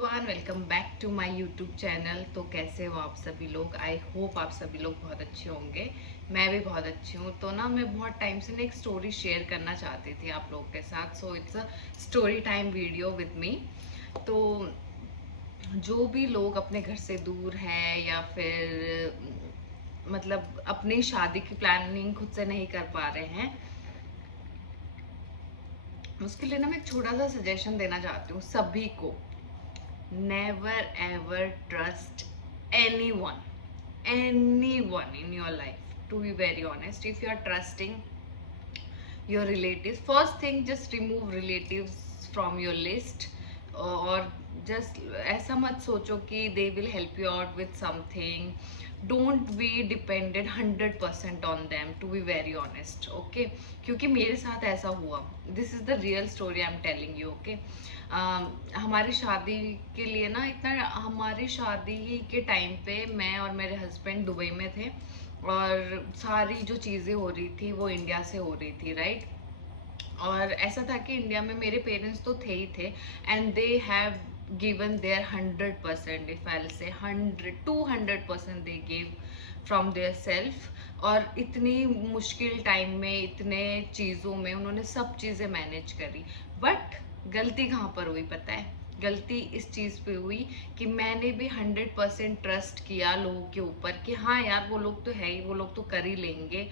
Everyone, welcome back to my YouTube channel. तो कैसे हो आप सभी लोग? आई होप आप सभी लोग बहुत अच्छे होंगे। मैं भी बहुत अच्छी हूँ। तो ना मैं बहुत टाइम से ना एक स्टोरी शेयर करना चाहती थी आप लोगों के साथ। So it's a story time video with me. तो जो भी लोग अपने घर से दूर है या फिर मतलब अपनी शादी की प्लानिंग खुद से नहीं कर पा रहे हैं, उसके लिए ना मैं एक छोटा सा सजेशन देना चाहती हूँ सभी को। Never ever trust anyone, anyone in your life. To be very honest, if you are trusting your relatives, first thing, just remove relatives from your list. और just ऐसा मत सोचो कि they will help you out with something. Don't be dependent 100% on them, to be very honest. Okay, क्योंकि मेरे साथ ऐसा हुआ. This is the real story I'm telling you. Okay, हमारी शादी के लिए ना इतना, हमारी शादी के टाइम पे मैं और मेरे हस्बैंड दुबई में थे और सारी जो चीज़ें हो रही थी वो इंडिया से हो रही थी, राइट। और ऐसा था कि इंडिया में मेरे पेरेंट्स तो थे ही थे, and they have given their 100%, if I say 100 200% they give from their self. और इतनी मुश्किल टाइम में, इतने चीज़ों में उन्होंने सब चीज़ें मैनेज करी। बट गलती कहाँ पर हुई पता है? गलती इस चीज़ पे हुई कि मैंने भी 100% ट्रस्ट किया लोगों के ऊपर कि हाँ यार, वो लोग तो है ही, वो लोग तो कर ही लेंगे।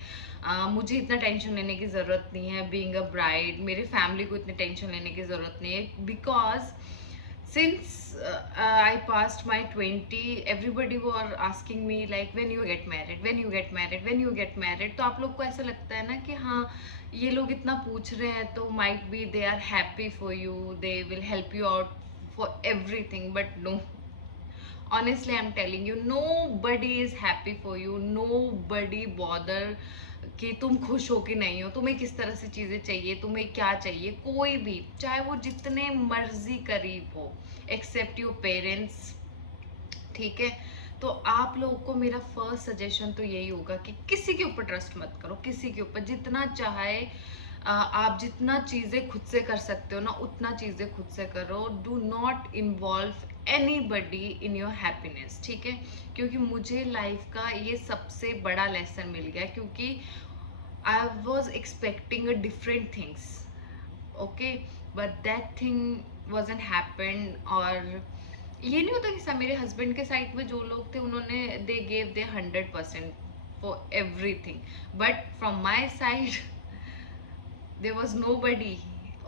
मुझे इतना टेंशन लेने की ज़रूरत नहीं है बीइंग अ ब्राइड, मेरी फैमिली को इतने टेंशन लेने की ज़रूरत नहीं है। Because since I passed my 20, everybody were asking me like when you get married, when you get married, when you get married। तो आप लोग को ऐसा लगता है ना कि हाँ, ये लोग इतना पूछ रहे हैं तो might be they are happy for you, they will help you out for everything, but no, honestly I'm telling you, nobody is happy for you, nobody bother कि तुम खुश हो कि नहीं हो, तुम्हें किस तरह से चीजें चाहिए, तुम्हें क्या चाहिए, कोई भी, चाहे वो जितने मर्जी करीब हो, एक्सेप्ट योर पेरेंट्स। ठीक है। तो आप लोगों को मेरा फर्स्ट सजेशन तो यही होगा कि किसी के ऊपर ट्रस्ट मत करो, किसी के ऊपर। जितना चाहे आप जितना चीजें खुद से कर सकते हो ना, उतना चीजें खुद से करो। Do not involve anybody in your happiness, ठीक है। क्योंकि मुझे लाइफ का ये सबसे बड़ा लेसन मिल गया, क्योंकि I was expecting a different things, okay, but that thing wasn't happen. और ये नहीं होता कि सब मेरे हस्बैंड के साइड में जो लोग थे उन्होंने they gave the 100% for everything, but from my side there was nobody.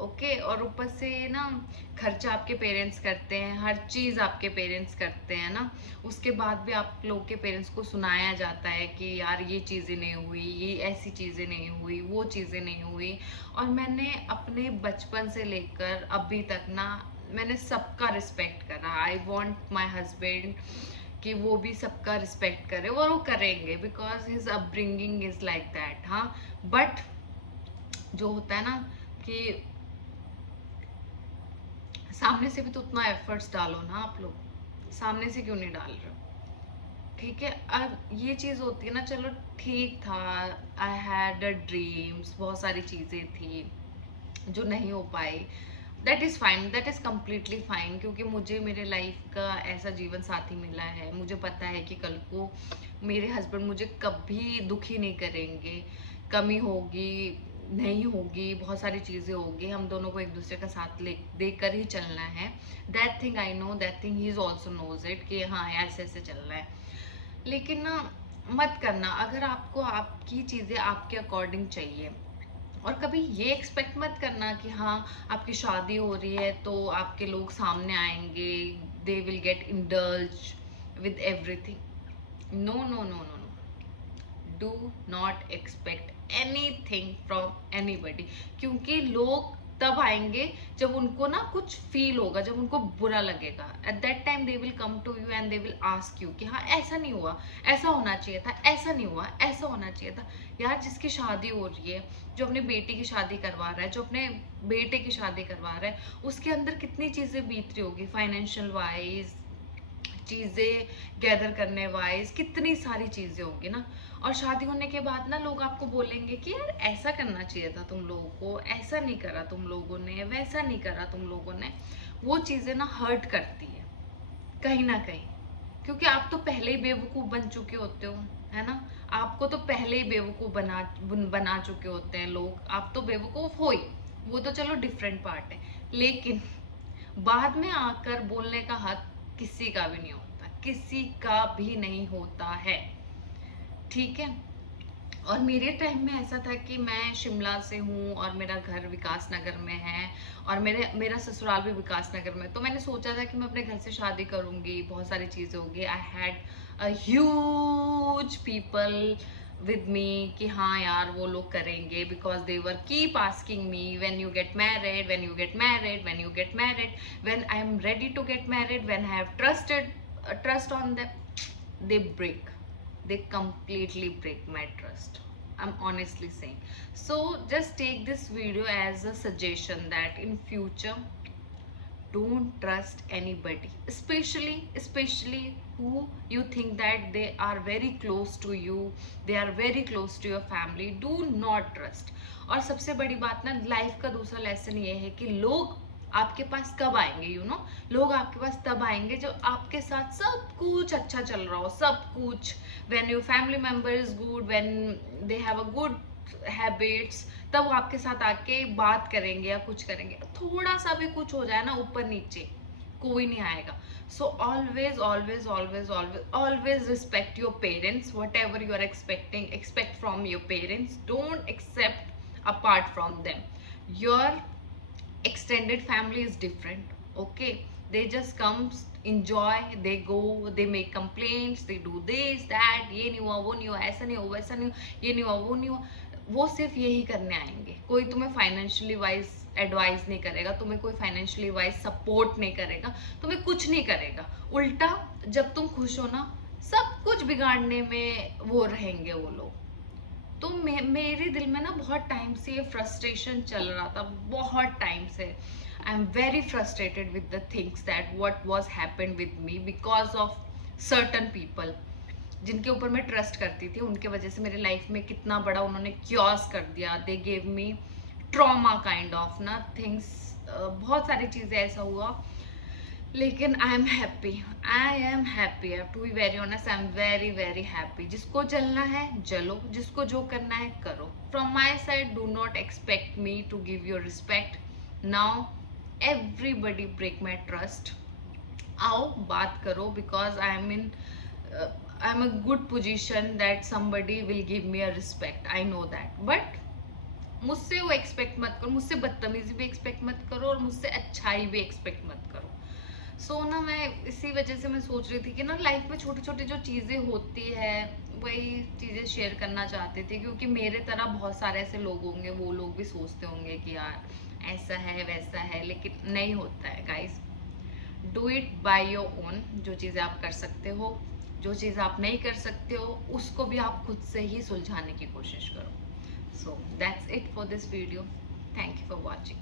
Okay, और ऊपर से ना खर्चा आपके पेरेंट्स करते हैं, हर चीज आपके पेरेंट्स करते हैं ना, उसके बाद भी आप लोग के पेरेंट्स को सुनाया जाता है कि यार ये चीजें नहीं हुई, ये ऐसी चीजें नहीं हुई, वो चीजें नहीं हुई। और मैंने अपने बचपन से लेकर अभी तक ना, मैंने सबका रिस्पेक्ट करा। आई वॉन्ट माई हस्बैंड कि वो भी सबका रिस्पेक्ट करे, और वो करेंगे because his upbringing is like that. हाँ, बट जो होता है ना कि सामने से भी तो उतना एफर्ट्स डालो ना आप लोग, सामने से क्यों नहीं डाल रहे हो? ठीक है। अब ये चीज होती है ना, चलो ठीक था, आई हैड अ ड्रीम्स, बहुत सारी चीजें थी जो नहीं हो पाई। That is fine, that is completely fine, क्योंकि मुझे मेरे लाइफ का ऐसा जीवन साथी मिला है। मुझे पता है कि कल को मेरे हस्बैंड मुझे कभी दुखी नहीं करेंगे, कमी होगी नहीं होगी, बहुत सारी चीजें होगी, हम दोनों को एक दूसरे का साथ ले देकर ही चलना है। That thing I know, that thing he is also knows it कि हाँ ऐसे ऐसे चलना है। लेकिन ना, मत करना अगर आपको आपकी चीजें आपके अकॉर्डिंग चाहिए। और कभी ये एक्सपेक्ट मत करना कि हाँ, आपकी शादी हो रही है तो आपके लोग सामने आएंगे, they will get indulge with everything. No no no no no, do not expect anything from anybody. क्योंकि लोग तब आएंगे जब उनको ना कुछ फील होगा, जब उनको बुरा लगेगा। At that time they will come to you and they will ask you कि हाँ ऐसा नहीं हुआ, ऐसा होना चाहिए था, ऐसा नहीं हुआ, ऐसा होना चाहिए था। यार, जिसकी शादी हो रही है, जो अपनी बेटी की शादी करवा रहा है, जो अपने बेटे की शादी करवा रहा है, उसके अंदर कितनी चीजें बीत रही होगी, फाइनेंशियल वाइज, चीजें गैदर करने वाइज, कितनी सारी चीजें होगी ना। और शादी होने के बाद ना लोग आपको बोलेंगे कि यार ऐसा करना चाहिए था तुम लोगों को, ऐसा नहीं करा तुम लोगों ने, वैसा नहीं करा तुम लोगों ने। वो चीजें ना हर्ट करती है। कहीं ना कहीं, क्योंकि आप तो पहले ही बेवकूफ बन चुके होते हो, है ना। आपको तो पहले ही बेवकूफ बना चुके होते हैं लोग, आप तो बेवकूफ हो ही, वो तो चलो डिफरेंट पार्ट है। लेकिन बाद में आकर बोलने का हक किसी का भी नहीं होता, किसी का भी नहीं होता है, ठीक है। और मेरे टाइम में ऐसा था कि मैं शिमला से हूँ और मेरा घर विकास नगर में है, और मेरा ससुराल भी विकास नगर में। तो मैंने सोचा था कि मैं अपने घर से शादी करूंगी, बहुत सारी चीजें होगी। I had a huge people with me कि हाँ यार वो लोग करेंगे, because they were keep asking me when you get married, when you get married, when you get married, when I am ready to get married, when I have trust on them, they break, they completely break my trust. I'm honestly saying. So just take this video as a suggestion that in future don't trust anybody, especially who you think that they are very close to you, they are very close to your family. Do not trust. और सबसे बड़ी बात ना, life का दूसरा lesson ये है कि लोग आपके पास कब आएंगे, लोग आपके पास तब आएंगे जब आपके साथ सब कुछ अच्छा चल रहा हो, सब कुछ। When your family member is good, when they have a good habits, तब वो आपके साथ आके बात करेंगे या कुछ करेंगे। थोड़ा सा भी कुछ हो जाए ना ऊपर नीचे, कोई नहीं आएगा। So always always always always always respect your parents, whatever you are expect from your parents, don't accept apart from them. Your extended family is different, okay, they just come, enjoy, they go, they make complaints, they do this that, ये नहीं हुआ, वो नहीं हुआ, ऐसा नहीं हुआ, वैसा नहीं हुआ, ये नहीं हुआ, वो नहीं हुआ। वो सिर्फ यही करने आएंगे, कोई तुम्हें फाइनेंशियली वाइज एडवाइस नहीं करेगा, तुम्हें कोई फाइनेंशियली वाइज सपोर्ट नहीं करेगा, तुम्हें कुछ नहीं करेगा। उल्टा जब तुम खुश हो ना, सब कुछ बिगाड़ने में वो रहेंगे वो लोग। तो मेरे दिल में ना बहुत टाइम से ये फ्रस्ट्रेशन चल रहा था, बहुत टाइम से। आई am very frustrated with the things that what was happened with me because of certain people जिनके ऊपर मैं ट्रस्ट करती थी। उनके वजह से मेरे लाइफ में कितना बड़ा उन्होंने क्योस कर दिया, they gave me trauma kind of ना थिंग्स, बहुत सारी चीज़ें ऐसा हुआ। लेकिन I am happy to be very honest, I am very very happy. जिसको चलना है चलो, जिसको जो करना है करो। From my side do not expect me to give your respect. Now everybody break my trust. आओ बात करो, because I am a good position that somebody will give me a respect, I know that. But मुझसे वो expect मत करो, मुझसे बदतमीजी भी एक्सपेक्ट मत करो, और मुझसे अच्छाई भी एक्सपेक्ट मत करो। सो ना मैं इसी वजह से मैं सोच रही थी कि ना लाइफ में छोटी छोटी जो चीज़ें होती है वही चीज़ें शेयर करना चाहती थी, क्योंकि मेरे तरह बहुत सारे ऐसे लोग होंगे, वो लोग भी सोचते होंगे कि यार ऐसा है वैसा है, लेकिन नहीं होता है guys. Do it by your own. जो चीज़ें आप कर सकते हो, जो चीज़ आप नहीं कर सकते हो, उसको भी आप खुद से ही सुलझाने की कोशिश करो। So that's it for this video. Thank you for watching.